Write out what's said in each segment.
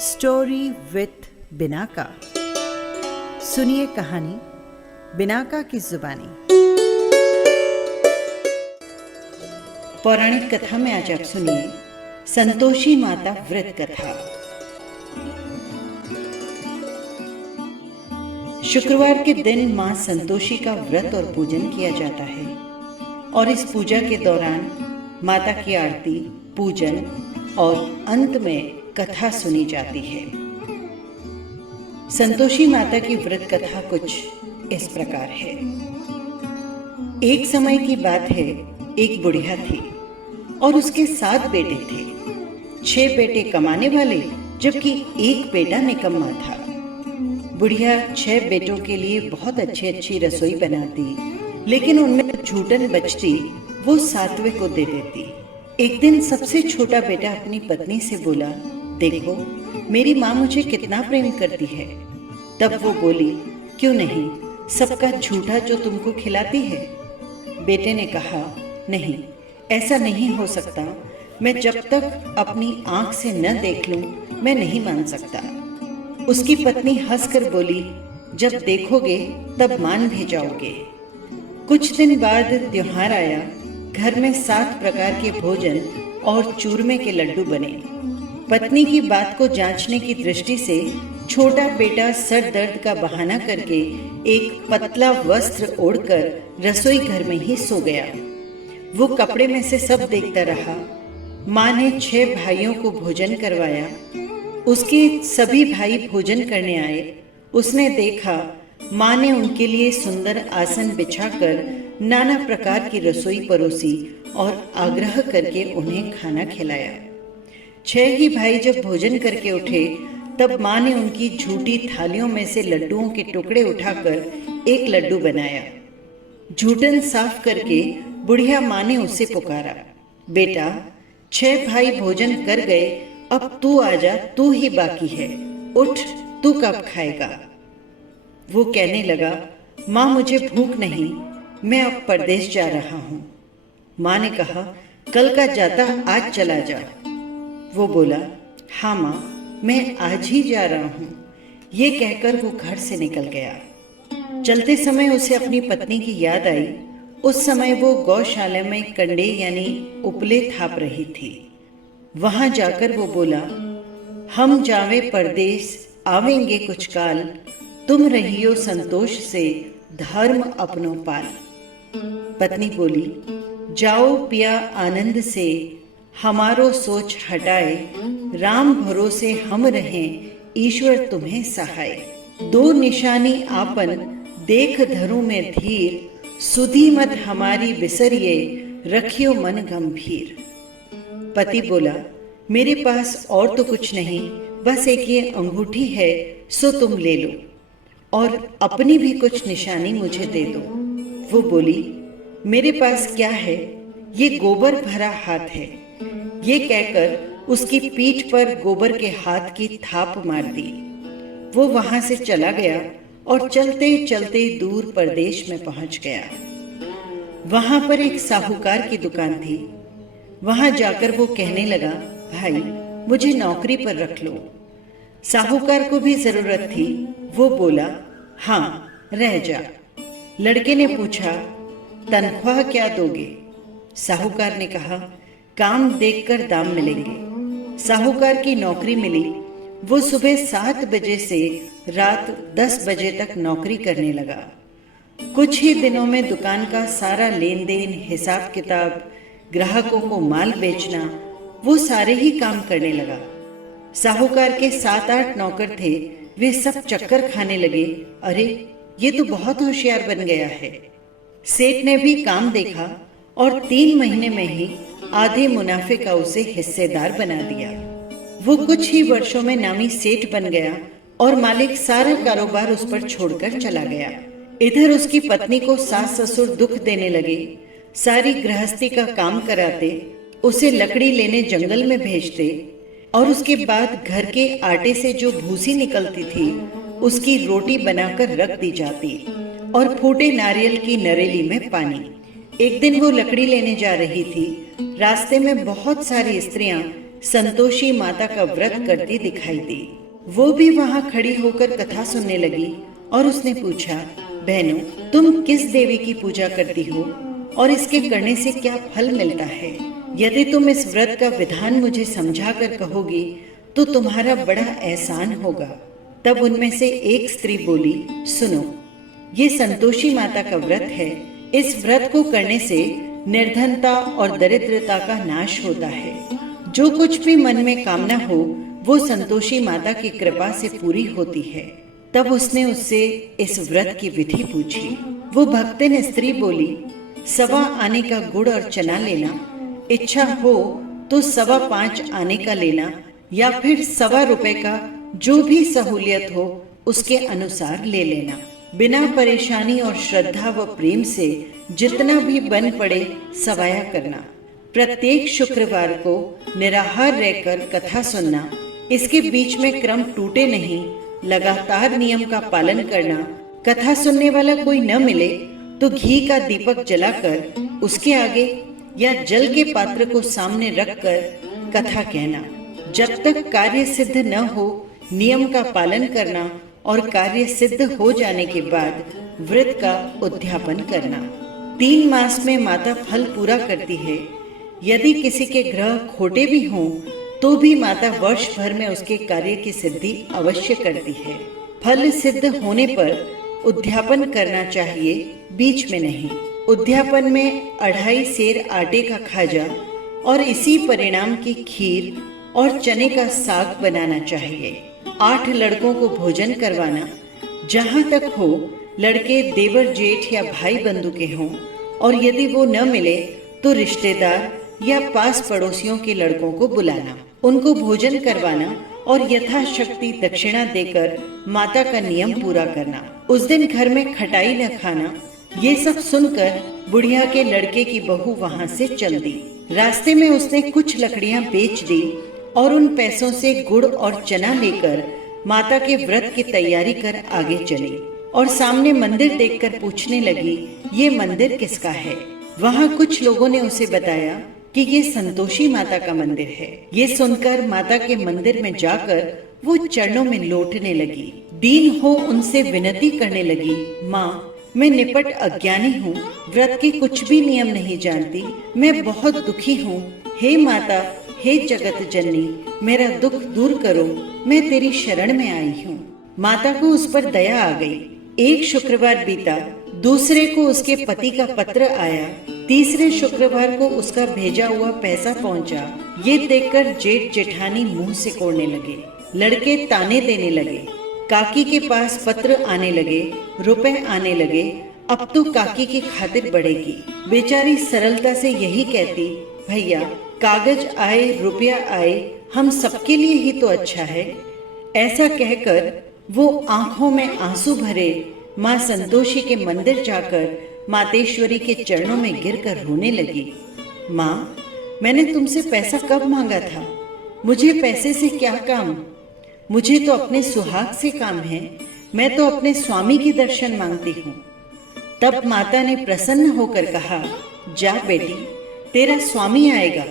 Story with Binaca. सुनिए कहानी Binaca की जुबानी। पौराणिक कथा में आज आप सुनिए संतोषी माता व्रत कथा। शुक्रवार के दिन मां संतोषी का व्रत और पूजन किया जाता है और इस पूजा के दौरान माता की आरती, पूजन और अंत में कथा सुनी जाती है। संतोषी माता की व्रत कथा कुछ इस प्रकार है। एक समय की बात है, एक बुढ़िया थी और उसके 7 बेटे थे। 6 बेटे कमाने वाले जबकि एक बेटा निकम्मा था। बुढ़िया 6 बेटों के लिए बहुत अच्छी रसोई बनाती, लेकिन उनमें झूठन बचती वो 7वें को दे देती। एक दिन सबसे छोटा बेटा अपनी पत्नी से बोला, देखो मेरी माँ मुझे कितना प्रेम करती है। तब वो बोली, क्यों नहीं, सबका झूठा जो तुमको खिलाती है। बेटे ने कहा, नहीं, ऐसा नहीं हो सकता। मैं जब तक अपनी आंख से न देख लूं, मैं नहीं मान सकता। उसकी पत्नी हंसकर बोली, जब देखोगे तब मान भी जाओगे। कुछ दिन बाद त्योहार आया। घर में 7 प्रकार के भोजन और चूरमे के लड्डू बने। पत्नी की बात को जांचने की दृष्टि से छोटा बेटा सर दर्द का बहाना करके एक पतला वस्त्र ओढ़कर रसोई घर में ही सो गया। वो कपड़े में से सब देखता रहा। माँ ने 6 भाइयों को भोजन करवाया। उसके सभी भाई भोजन करने आए। उसने देखा माँ ने उनके लिए सुंदर आसन बिछाकर नाना प्रकार की रसोई परोसी और आग्रह करके उन्हें खाना खिलाया। 6 ही भाई जब भोजन करके उठे तब माँ ने उनकी झूठी थालियों में से लड्डुओं के टुकड़े उठाकर एक लड्डू बनाया। झूठन साफ करके बुढ़िया माँ ने उसे पुकारा, बेटा 6 भाई भोजन कर गए, अब तू आजा, तू ही बाकी है, उठ, तू कब खाएगा। वो कहने लगा, माँ मुझे भूख नहीं, मैं अब परदेश जा रहा हूँ। माँ ने कहा, कल का जाता आज चला जा। वो बोला, हाँ माँ, मैं आज ही जा रहा हूँ। ये कहकर वो घर से निकल गया। चलते समय उसे अपनी पत्नी की याद आई। उस समय वो गौशाला में कंडे यानी उपले थाप रही थी। वहां जाकर वो बोला, हम जावे परदेश, आवेंगे कुछ काल, तुम रहियो संतोष से, धर्म अपनो पाल। पत्नी बोली, जाओ पिया आनंद से, हमारो सोच हटाए, राम भरोसे हम रहें, ईश्वर तुम्हें सहाय। 2 निशानी आपन, देख धरु में धीर, सुधी मत हमारी बिसरिए, रखियो मन गंभीर। पति बोला, मेरे पास और तो कुछ नहीं, बस एक ये अंगूठी है, सो तुम ले लो और अपनी भी कुछ निशानी मुझे दे दो। वो बोली, मेरे पास क्या है, ये गोबर भरा हाथ है। ये कहकर उसकी पीठ पर गोबर के हाथ की थाप मार दी। वो वहां से चला गया और चलते चलते दूर परदेश में पहुंच गया। वहां पर एक साहूकार की दुकान थी। वहां जाकर वो कहने लगा, भाई मुझे नौकरी पर रख लो। साहूकार को भी जरूरत थी। वो बोला, हाँ रह जा। लड़के ने पूछा, तनख्वाह क्या दोगे? साहूकार ने कहा, काम देखकर दाम मिलेंगे। साहूकार की नौकरी मिली। वो सुबह 7 बजे से रात 10 बजे तक नौकरी करने लगा। कुछ ही दिनों में दुकान का सारा लेन देन, हिसाब किताब, ग्राहकों को माल बेचना, वो सारे ही काम करने लगा। साहूकार के 7-8 नौकर थे। वे सब चक्कर खाने लगे, अरे ये तो बहुत होशियार बन गया है। सेठ ने भी काम देखा और 3 महीने में ही आधे मुनाफे का उसे हिस्सेदार बना दिया। वो कुछ ही वर्षों में नामी सेठ बन गया और मालिक सारा कारोबार उस पर छोड़कर चला गया। इधर उसकी पत्नी को सास ससुर दुख देने लगे। सारी गृहस्थी का काम कराते, उसे लकड़ी लेने जंगल में भेजते और उसके बाद घर के आटे से जो भूसी निकलती थी उसकी रोटी बनाकर रख दी जाती और फूटे नारियल की नरेली में पानी। एक दिन वो लकड़ी लेने जा रही थी। रास्ते में बहुत सारी स्त्रियां संतोषी माता का व्रत करती दिखाई दी। वो भी वहां खड़ी होकर कथा सुनने लगी और उसने पूछा, बहनों, तुम किस देवी की पूजा करती हो और इसके करने से क्या फल मिलता है? यदि तुम इस व्रत का विधान मुझे समझा कर कहोगी तो तुम्हारा बड़ा एहसान होगा। तब उनमें से एक स्त्री बोली, सुनो, ये संतोषी माता का व्रत है। इस व्रत को करने से निर्धनता और दरिद्रता का नाश होता है। जो कुछ भी मन में कामना हो वो संतोषी माता की कृपा से पूरी होती है। तब उसने उससे इस व्रत की विधि पूछी। वो भक्तिन स्त्री बोली, 1.25 आने का गुड़ और चना लेना, इच्छा हो तो 5.25 आने का लेना, या फिर 1.25 रुपए का जो भी सहूलियत हो उसके अनुसार ले लेना। बिना परेशानी और श्रद्धा व प्रेम से जितना भी बन पड़े सवाया करना। प्रत्येक शुक्रवार को निराहार रहकर कथा सुनना। इसके बीच में क्रम टूटे नहीं, लगातार नियम का पालन करना। कथा सुनने वाला कोई न मिले तो घी का दीपक जलाकर उसके आगे या जल के पात्र को सामने रखकर कथा कहना। जब तक कार्य सिद्ध न हो नियम का पालन करना और कार्य सिद्ध हो जाने के बाद व्रत का उद्यापन करना। 3 मास में माता फल पूरा करती है। यदि किसी के ग्रह खोटे भी हों तो भी माता वर्ष भर में उसके कार्य की सिद्धि अवश्य करती है। फल सिद्ध होने पर उद्यापन करना चाहिए, बीच में नहीं। उद्यापन में 2.5 सेर आटे का खाजा और इसी परिणाम की खीर और चने का साग बनाना चाहिए। 8 लड़कों को भोजन करवाना। जहाँ तक हो लड़के देवर जेठ या भाई बंधु के हों, और यदि वो न मिले तो रिश्तेदार या पास पड़ोसियों के लड़कों को बुलाना, उनको भोजन करवाना और यथाशक्ति दक्षिणा देकर माता का नियम पूरा करना। उस दिन घर में खटाई न खाना। ये सब सुनकर बुढ़िया के लड़के की बहू वहां से चल दी। रास्ते में उसने कुछ लकड़ियां बेच दी और उन पैसों से गुड़ और चना लेकर माता के व्रत की तैयारी कर आगे चली और सामने मंदिर देखकर पूछने लगी, ये मंदिर किसका है? वहाँ कुछ लोगों ने उसे बताया कि ये संतोषी माता का मंदिर है। ये सुनकर माता के मंदिर में जाकर वो चरणों में लोटने लगी। दीन हो उनसे विनती करने लगी, माँ, मैं निपट अज्ञानी हूँ, व्रत के कुछ भी नियम नहीं जानती, मैं बहुत दुखी हूँ। हे माता, हे जगत जननी, मेरा दुख दूर करो, मैं तेरी शरण में आई हूँ। माता को उस पर दया आ गई। एक शुक्रवार बीता, दूसरे को उसके पति का पत्र आया, तीसरे शुक्रवार को उसका भेजा हुआ पैसा पहुंचा। ये देखकर जेठ जेठानी मुंह से कोड़ने लगे। लड़के ताने देने लगे। काकी के पास पत्र आने लगे, रुपए आने लगे। अब तो काकी की खातिर बढ़ेगी। बेचारी सरलता से यही कहती, भैया, कागज आए रुपया आए, हम सबके लिए ही तो अच्छा है। ऐसा कहकर वो आंखों में आंसू भरे माँ संतोषी के मंदिर जाकर मातेश्वरी के चरणों में गिरकर रोने लगी। माँ, मैंने तुमसे पैसा कब मांगा था? मुझे पैसे से क्या काम? मुझे तो अपने सुहाग से काम है। मैं तो अपने स्वामी के दर्शन मांगती हूँ। तब माता ने प्रसन्न होकर कहा, जा बेटी, तेरा स्वामी आएगा।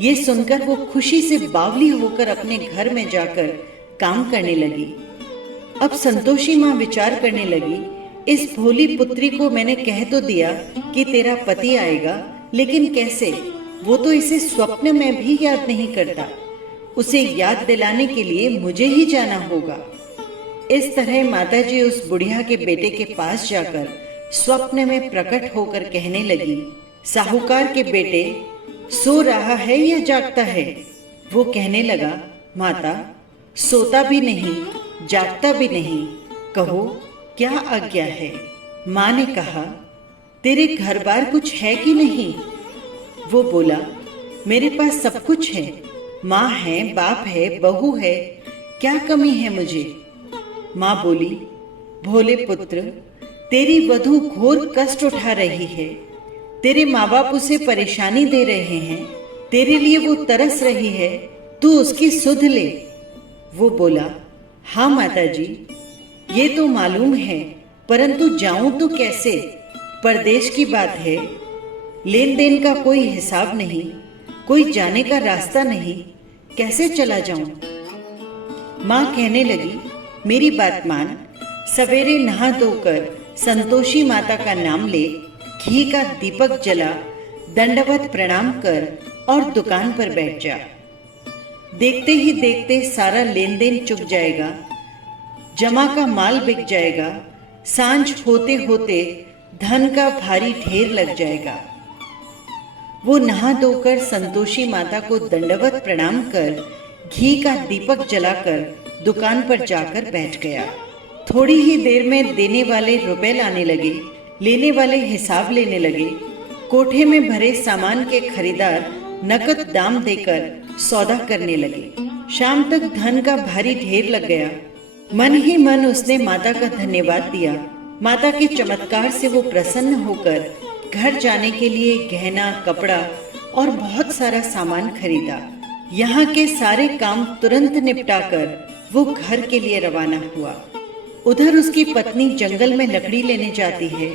ये सुनकर वो खुशी से बावली होकर अपने घर में जाकर काम करने लगी। अब संतोषी माँ विचार करने लगी, इस भोली पुत्री को मैंने कह तो दिया कि तेरा पति आएगा, लेकिन कैसे? वो तो इसे स्वप्न में भी याद नहीं करता। उसे याद दिलाने के लिए मुझे ही जाना होगा। इस तरह माताजी उस बुढ़िया के बेटे के पास जाकर स्वप्न में प्रकट होकर कहने लगी, साहूकार के बेटे, सो रहा है या जागता है? वो कहने लगा, माता, सोता भी नहीं, जागता भी नहीं, कहो क्या आज्ञा है? माँ ने कहा, तेरे घर बार कुछ है कि नहीं? वो बोला, मेरे पास सब कुछ है। माँ है, बाप है, बहू है, क्या कमी है मुझे? माँ बोली, भोले पुत्र, तेरी वधू घोर कष्ट उठा रही है। तेरे माँ बाप उसे परेशानी दे रहे हैं, तेरे लिए वो तरस रही है, तू उसकी सुध ले। वो बोला, हाँ माताजी, ये तो मालूम है, परंतु जाऊं तो कैसे? परदेश की बात है, लेन देन का कोई हिसाब नहीं, कोई जाने का रास्ता नहीं। कैसे चला जाऊं? माँ कहने लगी, मेरी बात मान, सवेरे नहा धोकर संतोषी माता का नाम ले, घी का दीपक जला, दंडवत प्रणाम कर और दुकान पर बैठ जा। देखते ही देखते सारा लेन देन चुक जाएगा, जमा का माल बिक जाएगा, सांझ होते होते धन का भारी ढेर लग जाएगा। वो नहा धोकर संतोषी माता को दंडवत प्रणाम कर घी का दीपक जलाकर दुकान पर जाकर बैठ गया। थोड़ी ही देर में देने वाले रुपए लाने लगे, लेने वाले हिसाब लेने लगे। कोठे में भरे सामान के खरीदार नकद दाम देकर सौदा करने लगे। शाम तक धन का भारी ढेर लग गया। मन ही मन उसने माता का धन्यवाद दिया। माता के चमत्कार से वो प्रसन्न होकर घर जाने के लिए गहना, कपड़ा और बहुत सारा सामान खरीदा। यहाँ के सारे काम तुरंत निपटाकर वो घर के लिए रवाना हुआ। उधर उसकी पत्नी जंगल में लकड़ी लेने जाती है।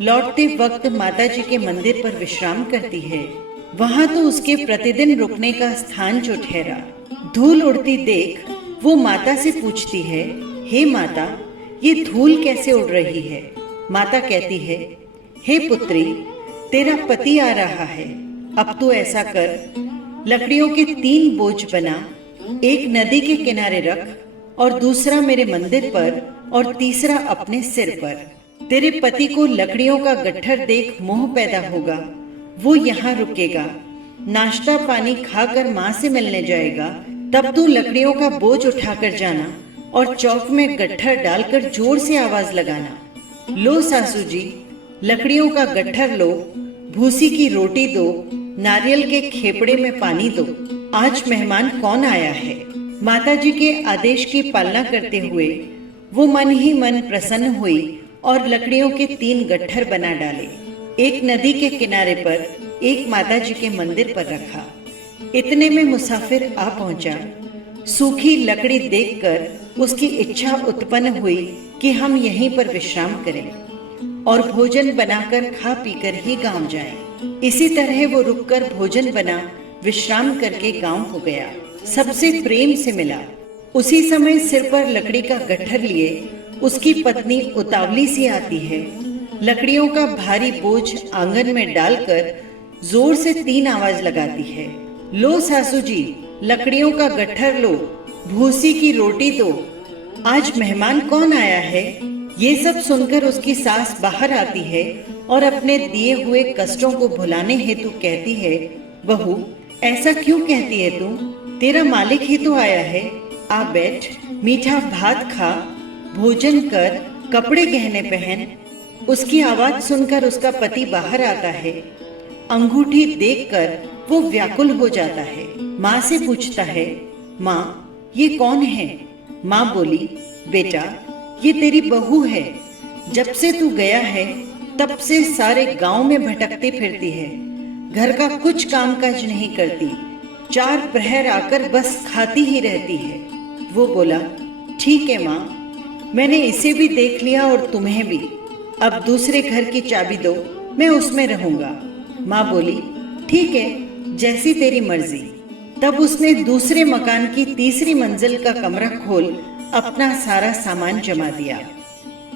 लौटते वक्त माता जी के मंदिर पर विश्राम करती है। वहाँ तो उसके प्रतिदिन रुकने का स्थान जो ठहरा। धूल उड़ती देख वो माता से पूछती है, हे माता, ये धूल कैसे उड़ रही है? माता कहती है, हे पुत्री, तेरा पति आ रहा है। अब तू ऐसा कर, लकड़ियों के 3 बोझ बना, एक नदी के किनारे रख और दूसरा मेरे मंदिर पर और तीसरा अपने सिर पर। तेरे पति को लकड़ियों का गट्ठर देख मोह पैदा होगा, वो यहाँ रुकेगा, नाश्ता पानी खाकर माँ से मिलने जाएगा। तब तू लकड़ियों का बोझ उठाकर जाना और चौक में गट्ठर डालकर जोर से आवाज लगाना, लो सासू जी, लकड़ियों का गट्ठर लो, भूसी की रोटी दो, नारियल के खेपड़े में पानी दो, आज मेहमान कौन आया है। माता जी के आदेश की पालना करते हुए वो मन ही मन प्रसन्न हुई और लकड़ियों के 3 गट्ठर बना डाले। एक नदी के किनारे पर, एक माता जी के मंदिर पर रखा। इतने में मुसाफिर आ पहुंचा। सूखी लकड़ी देखकर उसकी इच्छा उत्पन्न हुई कि हम यहीं पर विश्राम करें और भोजन बनाकर खा पीकर ही गांव जाएं। इसी तरह वो रुककर भोजन बना, विश्राम करके गांव को गया। सबसे प्रेम से मिला। उसी समय सिर पर लकड़ी का गट्ठर लिए उसकी पत्नी उतावली सी आती है। लकड़ियों का भारी बोझ आंगन में डालकर जोर से 3 आवाज लगाती है, लो सासू जी, लकड़ियों का गट्ठर लो, भूसी की रोटी दो, आज मेहमान कौन आया है। ये सब सुनकर उसकी सास बाहर आती है और अपने दिए हुए कष्टों को भुलाने हेतु कहती है, बहू, ऐसा क्यों कहती है तू? तेरा मालिक ही तो आया है। आ बैठ, मीठा भात खा, भोजन कर, कपड़े गहने पहन। उसकी आवाज सुनकर उसका पति बाहर आता है। अंगूठी देखकर वो व्याकुल हो जाता है। माँ से पूछता है, माँ, ये कौन है? माँ बोली, बेटा, ये तेरी बहू है। जब से तू गया है तब से सारे गांव में भटकती फिरती है, घर का कुछ कामकाज नहीं करती, 4 प्रहर आकर बस खाती ही रहती है। वो बोला, ठीक है माँ, मैंने इसे भी देख लिया और तुम्हें भी। अब दूसरे घर की चाबी दो, मैं उसमें रहूंगा। माँ बोली, ठीक है, जैसी तेरी मर्जी। तब उसने दूसरे मकान की 3री मंजिल का कमरा खोल अपना सारा सामान जमा दिया।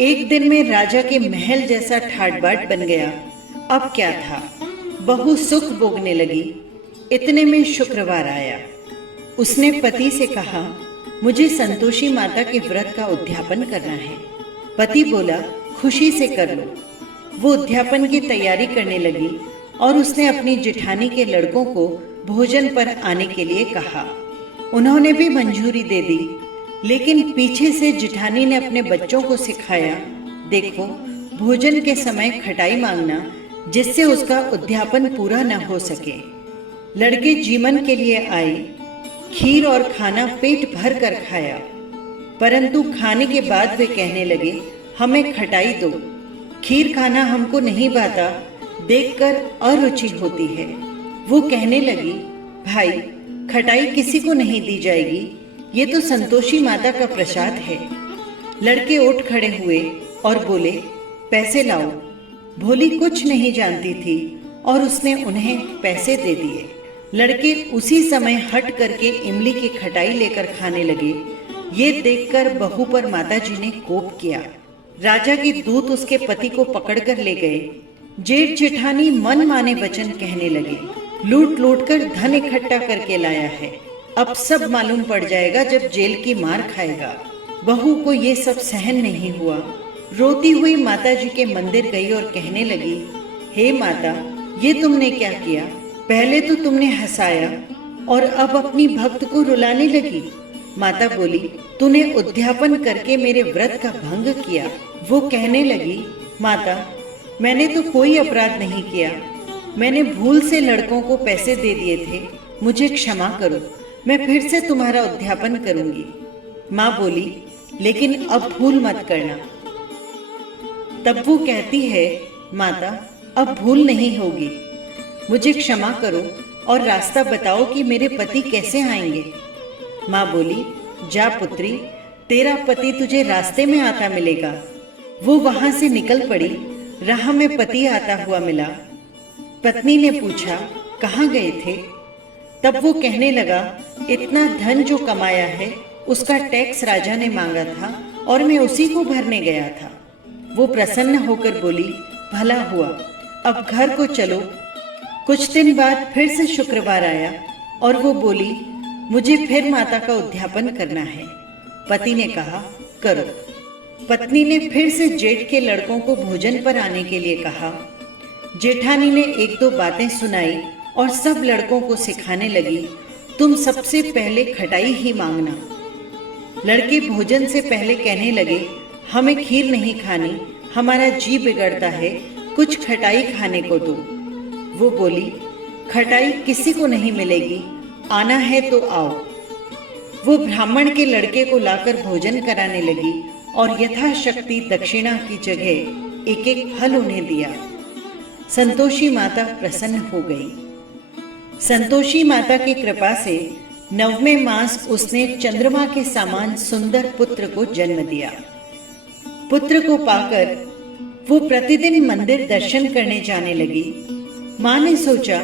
एक दिन में राजा के महल जैसा ठाट बाट बन गया। अब क्या था, बहू सुख भोगने लगी। इतने में शुक्रवार आया। उसने पति से कहा, मुझे संतोषी माता के व्रत का उद्यापन करना है। पति बोला, खुशी से कर लो। वो उद्यापन की तैयारी करने लगी और उसने अपनी जेठानी के लड़कों को भोजन पर आने के लिए कहा। उन्होंने भी मंजूरी दे दी, लेकिन पीछे से जेठानी ने अपने बच्चों को सिखाया, देखो, भोजन के समय खटाई मांगना, जिससे उसका उद्यापन पूरा न हो सके। लड़के जीवन के लिए आए, खीर और खाना पेट भर कर खाया, परंतु खाने के बाद वे कहने लगे, हमें खटाई दो, खीर खाना हमको नहीं भाता, देखकर अरुचि होती है। वो कहने लगी, भाई, खटाई किसी को नहीं दी जाएगी, ये तो संतोषी माता का प्रसाद है। लड़के उठ खड़े हुए और बोले, पैसे लाओ। भोली कुछ नहीं जानती थी और उसने उन्हें पैसे दे दिए। लड़के उसी समय हट करके इमली की खटाई लेकर खाने लगे। ये देखकर बहू पर माताजी ने कोप किया। राजा के दूत उसके पति को पकड़कर ले गए। जेठ जेठानी मन माने वचन कहने लगे, लूट लूट कर धन इकट्ठा करके लाया है, अब सब मालूम पड़ जाएगा जब जेल की मार खाएगा। बहू को ये सब सहन नहीं हुआ। रोती हुई माताजी के मंदिर गई और कहने लगी, हे माता, ये तुमने क्या किया? पहले तो तुमने हंसाया और अब अपनी भक्त को रुलाने लगी। माता बोली, तूने उद्यापन करके मेरे व्रत का भंग किया। वो कहने लगी, माता, मैंने तो कोई अपराध नहीं किया, मैंने भूल से लड़कों को पैसे दे दिए थे, मुझे क्षमा करो, मैं फिर से तुम्हारा उद्यापन करूंगी। माँ बोली, लेकिन अब भूल मत करना। तब वो कहती है, माता, अब भूल नहीं होगी, मुझे क्षमा करो और रास्ता बताओ कि मेरे पति कैसे आएंगे। माँ बोली, जा पुत्री, तेरा पति तुझे रास्ते में आता मिलेगा। वो वहां से निकल पड़ी। राह में पति आता हुआ मिला। पत्नी ने पूछा, कहाँ गए थे? तब वो कहने लगा, इतना धन जो कमाया है उसका टैक्स राजा ने मांगा था और मैं उसी को भरने गया था। वो प्रसन्न होकर बोली, भला हुआ, अब घर को चलो। कुछ दिन बाद फिर से शुक्रवार आया और वो बोली, मुझे फिर माता का उद्यापन करना है। पति ने कहा, करो। पत्नी ने फिर से जेठ के लड़कों को भोजन पर आने के लिए कहा। जेठानी ने एक दो बातें सुनाई और सब लड़कों को सिखाने लगी, तुम सबसे पहले खटाई ही मांगना। लड़के भोजन से पहले कहने लगे, हमें खीर नहीं खानी, हमारा जी बिगड़ता है, कुछ खटाई खाने को दो। वो बोली, खटाई किसी को नहीं मिलेगी, आना है तो आओ। वो ब्राह्मण के लड़के को लाकर भोजन कराने लगी और यथाशक्ति दक्षिणा की जगह एक एक फल उन्हें दिया। संतोषी माता प्रसन्न हो गई। संतोषी माता की कृपा से 9वें मास उसने चंद्रमा के समान सुंदर पुत्र को जन्म दिया। पुत्र को पाकर वो प्रतिदिन मंदिर दर्शन करने जाने लगी। माँ ने सोचा,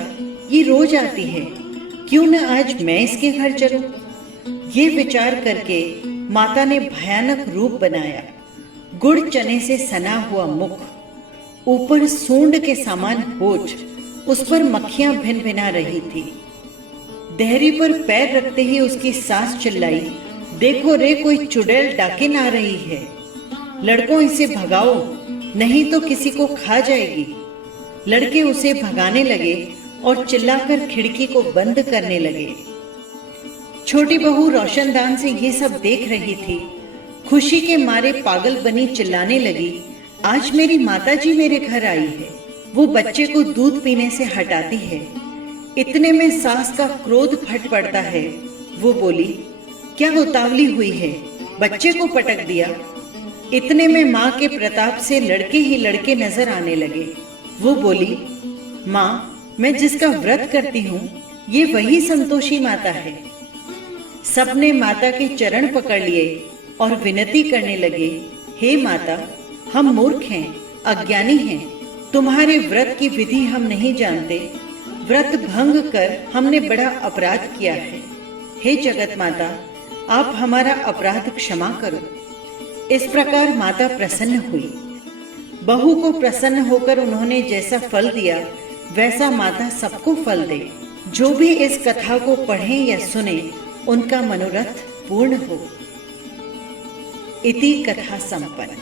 ये रोज आती है, क्यों न आज मैं इसके घर चलूं? ये विचार करके माता ने भयानक रूप बनाया। गुड़ चने से सना हुआ मुख, ऊपर सूंड के समान होठ, उस पर मक्खियां भिन भिना रही थी। देहरी पर पैर रखते ही उसकी सास चिल्लाई, देखो रे, कोई चुड़ैल डाकिन आ रही है, लड़कों इसे भगाओ, नहीं तो किसी को खा जाएगी। लड़के उसे भगाने लगे और चिल्लाकर खिड़की को बंद करने लगे। छोटी बहू रोशनदान से ये सब देख रही थी। खुशी के मारे पागल बनी चिल्लाने लगी, आज मेरी माताजी मेरे घर आई है। वो बच्चे को दूध पीने से हटाती है। इतने में सास का क्रोध फट पड़ता है। वो बोली, क्या उतावली हुई है, बच्चे को पटक दिया। इतने में माँ के प्रताप से लड़के ही लड़के नजर आने लगे। वो बोली, माँ, मैं जिसका व्रत करती हूँ ये वही संतोषी माता है। सबने माता के चरण पकड़ लिए और विनती करने लगे, हे माता, हम मूर्ख हैं, अज्ञानी हैं, तुम्हारे व्रत की विधि हम नहीं जानते, व्रत भंग कर हमने बड़ा अपराध किया है। हे जगत माता, आप हमारा अपराध क्षमा करो। इस प्रकार माता प्रसन्न हुई। बहू को प्रसन्न होकर उन्होंने जैसा फल दिया वैसा माता सबको फल दे। जो भी इस कथा को पढ़ें या सुने उनका मनोरथ पूर्ण हो। इति कथा संपन्न।